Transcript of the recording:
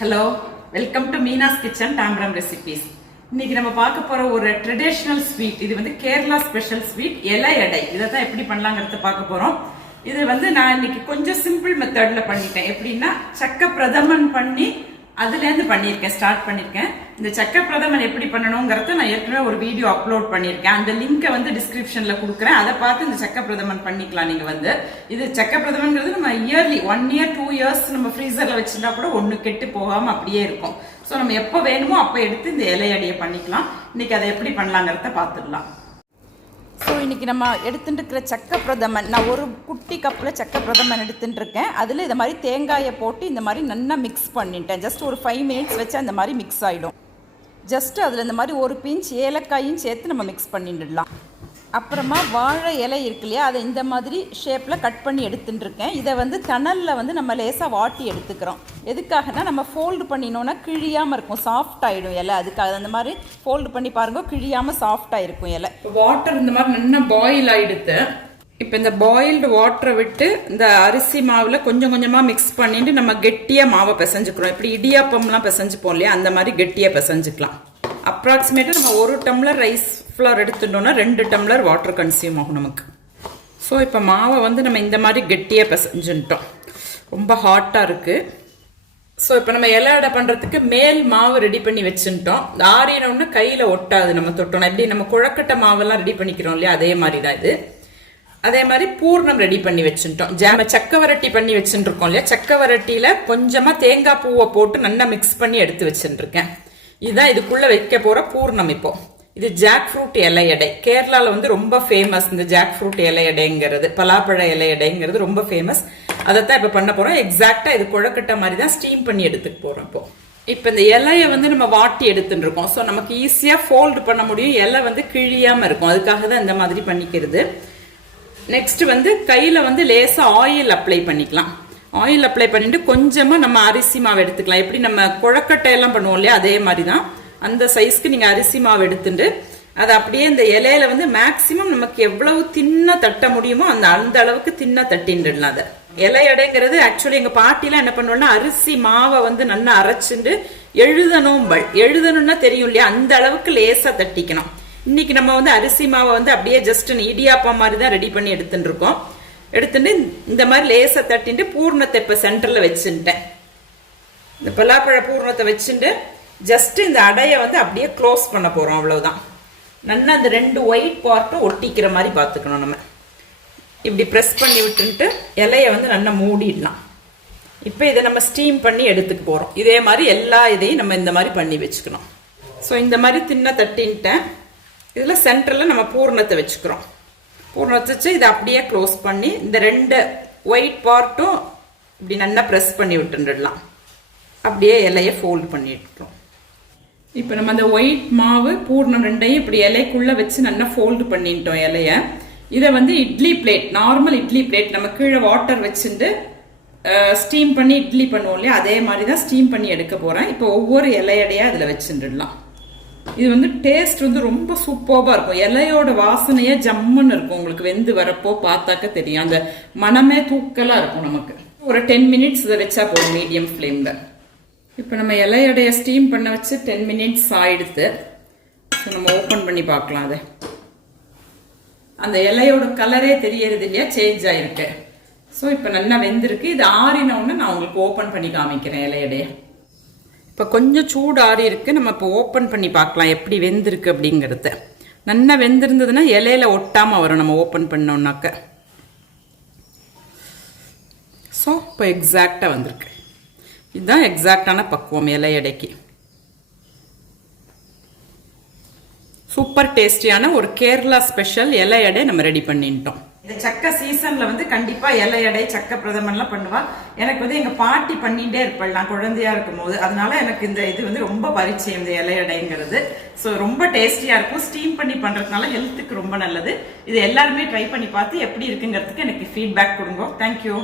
Hello, welcome to Meena's kitchen Tambaram recipes. இன்னைக்கு நம்ம பார்க்க போற ஒரு ட்ரெடிஷனல் ஸ்வீட். இது வந்து கேரளா ஸ்பெஷல் ஸ்வீட் இலை அடை. இதை தான் எப்படி பண்ணலாங்கிறத பார்க்க போறோம். இது வந்து நான் இன்னைக்கு கொஞ்சம் சிம்பிள் மெத்தட்ல பண்ணிட்டேன். எப்படின்னா சக்க பிரதமன் பண்ணி அதுலேருந்து பண்ணியிருக்கேன், ஸ்டார்ட் பண்ணியிருக்கேன். இந்த சக்க பிரதமன் எப்படி பண்ணணுங்கிறத நான் ஏற்கனவே ஒரு வீடியோ அப்லோட் பண்ணியிருக்கேன். அந்த லிங்கை வந்து டிஸ்கிரிப்ஷன்ல கொடுக்குறேன். அதை பார்த்து இந்த சக்க பிரதமன் பண்ணிக்கலாம். நீங்க வந்து இது சக்க பிரதமன்கிறது நம்ம இயர்லி 1 year 2 years நம்ம ஃப்ரீசர்ல வச்சுட்டா கூட ஒன்று கெட்டு போகாம அப்படியே இருக்கும். ஸோ நம்ம எப்போ வேணுமோ அப்போ எடுத்து இந்த இலையடியை பண்ணிக்கலாம். இன்னைக்கு அதை எப்படி பண்ணலாங்கிறத பார்த்துடலாம். ஸோ இன்றைக்கி நம்ம எடுத்துட்டு இருக்கிற சக்க பிரதமன், நான் ஒரு குட்டி கப்பில் சக்க பிரதமன் எடுத்துட்டு இருக்கேன். அதில் இந்த மாதிரி தேங்காயை போட்டு இந்த மாதிரி நல்லா மிக்ஸ் பண்ணிட்டேன். ஜஸ்ட் ஒரு 5 minutes வச்சு அந்த மாதிரி மிக்ஸ் ஆகிடும். ஜஸ்ட்டு அதில் இந்த மாதிரி ஒரு பிஞ்ச் ஏலக்காயும் சேர்த்து நம்ம மிக்ஸ் பண்ணிடலாம். அப்புறமா வாழை இலை இருக்கு இல்லையா, அதை இந்த மாதிரி ஷேப்பில் கட் பண்ணி எடுத்துட்டு இருக்கேன். இதை வந்து தணலில் வந்து நம்ம லேசாக வாட்டி எடுத்துக்கிறோம். எதுக்காகனா நம்ம ஃபோல்டு பண்ணினோன்னா கிழியாமல் இருக்கும், சாஃப்ட் ஆகிடும் இலை. அதுக்காக அந்த மாதிரி ஃபோல்டு பண்ணி பாருங்க, கிழியாமல் சாஃப்டாக இருக்கும் இலை. வாட்டர் இந்த மாதிரி நல்லா பாயில் ஆகிடுது. இப்போ இந்த பாயில்டு வாட்டரை விட்டு இந்த அரிசி மாவில் கொஞ்சம் கொஞ்சமாக மிக்ஸ் பண்ணிட்டு நம்ம கெட்டியாக மாவை பிசைஞ்சுக்கிறோம். இப்படி இடியாப்பம்லாம் பிசைஞ்சுப்போம் இல்லையா, அந்த மாதிரி கெட்டியாக பிசைஞ்சுக்கலாம். அப்ராக்சிமேட்டாக நம்ம 1 டம்ளர் ரைஸ் ஃப்ளவர் எடுத்துட்டோம்னா 2 டம்ளர் வாட்டர் கன்சியூம் ஆகும் நமக்கு. ஸோ இப்போ மாவை வந்து நம்ம இந்த மாதிரி கெட்டியாக பிசைஞ்சுட்டோம். ரொம்ப ஹாட்டாக இருக்குது. ஸோ இப்போ நம்ம இலை அடை பண்ணுறதுக்கு மேல் மாவு ரெடி பண்ணி வச்சுட்டோம். ஆறினோன்னு கையில் ஒட்டாது நம்ம தொட்டோம்னா. எப்படி நம்ம குழக்கட்டை மாவெல்லாம் ரெடி பண்ணிக்கிறோம் இல்லையா, அதே மாதிரி தான் இது. அதே மாதிரி பூர்ணம் ரெடி பண்ணி வச்சுட்டோம். நம்ம சக்கவரட்டி பண்ணி வச்சுட்டு இருக்கோம் இல்லையா, சக்கவரட்டியில் கொஞ்சமாக தேங்காய் பூவை போட்டு நல்லா மிக்ஸ் பண்ணி எடுத்து வச்சுட்டுருக்கேன். இதுதான் இதுக்குள்ளே வைக்க போகிற பூர்ணம். இப்போ இது ஜாக் ஃப்ரூட் இலை எடை. கேரளாவில் வந்து ரொம்ப ஃபேமஸ் இந்த ஜாக் ஃப்ரூட் இலை எடைங்கிறது, பலாப்பழ இலை எடைங்கிறது ரொம்ப ஃபேமஸ். அதைத்தான் இப்போ பண்ண போகிறோம். எக்ஸாக்டாக இது குழக்கட்டை மாதிரி தான் ஸ்டீம் பண்ணி எடுத்துக்க போகிறோம். இப்போ இந்த இலையை வந்து நம்ம வாட்டி எடுத்துட்டு இருக்கோம். ஸோ நமக்கு ஈஸியாக ஃபோல்டு பண்ண முடியும், இலை வந்து கிழியாமல் இருக்கும். அதுக்காக தான் இந்த மாதிரி பண்ணிக்கிறது. நெக்ஸ்ட் வந்து கையில் வந்து லேசாக ஆயில் அப்ளை பண்ணிக்கலாம். ஆயில் அப்ளை பண்ணிட்டு கொஞ்சமாக நம்ம அரிசி மாவு எடுத்துக்கலாம். எப்படி நம்ம குழக்கட்டையெல்லாம் பண்ணுவோம் இல்லையா, அதே மாதிரி தான். அந்த சைஸ்க்கு நீங்கள் அரிசி மாவு எடுத்துட்டு அதை அப்படியே இந்த இலையில வந்து மேக்சிமம் நமக்கு எவ்வளவு தின்னா தட்ட முடியுமோ அந்த அளவுக்கு தின்னா தட்டின்னுடலாம். அதை இலை எடைங்கிறது ஆக்சுவலி எங்கள் பாட்டிலாம் என்ன பண்ணுவோம்னா, அரிசி மாவை வந்து நல்லா அரைச்சிட்டு எழுதணும்னா தெரியும் இல்லையா, அந்த அளவுக்கு லேசாக தட்டிக்கணும். இன்னைக்கு நம்ம வந்து அரிசி மாவை வந்து அப்படியே ஜஸ்ட் இடியாப்பா மாதிரி தான் ரெடி பண்ணி எடுத்துட்டு இருக்கோம். எடுத்துட்டு இந்த மாதிரி லேசாக தட்டிட்டு பூர்ணத்தை இப்போ சென்டரில் வச்சுட்டேன். இந்த பலாப்பழ பூர்ணத்தை வச்சுட்டு ஜஸ்ட் இந்த அடையை வந்து அப்படியே க்ளோஸ் பண்ண போகிறோம், அவ்வளவுதான். நல்லா அந்த 2 ஒயிட் பார்ட்டும் ஒட்டிக்கிற மாதிரி பார்த்துக்கணும். நம்ம இப்படி ப்ரெஸ் பண்ணி விட்டுட்டு இலையை வந்து நல்லா மூடிடலாம். இப்போ இதை நம்ம ஸ்டீம் பண்ணி எடுத்துக்க போகிறோம். இதே மாதிரி எல்லா இதையும் நம்ம இந்த மாதிரி பண்ணி வச்சுக்கணும். ஸோ இந்த மாதிரி தின்ன தட்டின்ட்டேன். இதில் சென்டரில் நம்ம பூர்ணத்தை வச்சுக்கிறோம். பூர்ணத்தை வச்சு இதை அப்படியே க்ளோஸ் பண்ணி இந்த 2 ஒயிட் பார்ட்டும் இப்படி நல்லா ப்ரெஸ் பண்ணி விட்டுடலாம். அப்படியே இலையை ஃபோல்டு பண்ணிட்டுருக்கோம். இப்போ நம்ம அந்த ஒயிட் மாவு பூர்ணம் 2ஐயும் இப்படி இலைக்குள்ளே வச்சு நல்லா ஃபோல்டு பண்ணிட்டோம் இலையை. இதை வந்து idli plate, normal idli plate, நம்ம கீழே வாட்டர் வச்சுட்டு ஸ்டீம் பண்ணி இட்லி பண்ணுவோம் இல்லையா, அதே மாதிரி தான் ஸ்டீம் பண்ணி எடுக்க போகிறேன். இப்போ ஒவ்வொரு இலையடையாக அதில் வச்சுட்டுடலாம். இது வந்து டேஸ்ட் வந்து ரொம்ப சூப்பராக இருக்கும். இலையோட வாசனையே ஜம்முன்னு இருக்கும். உங்களுக்கு வெந்து வரப்போ பார்த்தாக்க தெரியும். அந்த மனமே தூக்கலாக இருக்கும். நமக்கு ஒரு 10 minutes இதை வச்சா போதும் மீடியம் ஃப்ளேமில். இப்போ நம்ம இலையடைய ஸ்டீம் பண்ண வச்சு 10 minutes ஆயிடுத்து. ஸோ நம்ம ஓப்பன் பண்ணி பார்க்கலாம். அதை அந்த இலையோட கலரே தெரியறது இல்லையா, சேஞ்ச் ஆயிருக்கு. ஸோ இப்போ நல்லா வெந்திருக்கு. இது ஆறினோன்னு நான் உங்களுக்கு ஓப்பன் பண்ணி காமிக்கிறேன் இலையடைய. இப்போ கொஞ்சம் சூடு ஆறி இருக்கு. நம்ம இப்போ ஓப்பன் பண்ணி பார்க்கலாம் எப்படி வெந்திருக்கு அப்படிங்கிறது. நல்லா வெந்திருந்ததுன்னா இலையில ஒட்டாமல் வரும் நம்ம ஓப்பன் பண்ணோம்னாக்க. ஸோ இப்போ எக்ஸாக்டாக வந்திருக்கு. இதுதான் எக்ஸாக்டான பக்குவம் இலை எடைக்கு. சூப்பர் டேஸ்டியான ஒரு கேரளா ஸ்பெஷல் இலை எடை நம்ம ரெடி பண்ணிட்டோம். இந்த சக்க சீசன்ல வந்து கண்டிப்பா இலை எடை சக்க பிரதமன்லாம் பண்ணுவா. எனக்கு வந்து எங்க பாட்டி பண்ணிட்டே இருப்பேன் நான் குழந்தையா இருக்கும் போது. அதனால எனக்கு இந்த இது வந்து ரொம்ப பரிச்சயம், இந்த இலை எடைங்கிறது. ஸோ ரொம்ப டேஸ்டியா இருக்கும். ஸ்டீம் பண்ணி பண்றதுனால ஹெல்த்துக்கு ரொம்ப நல்லது. இது எல்லாருமே ட்ரை பண்ணி பார்த்து எப்படி இருக்குங்கிறதுக்கு எனக்கு ஃபீட்பேக் கொடுங்க. தேங்க்யூ.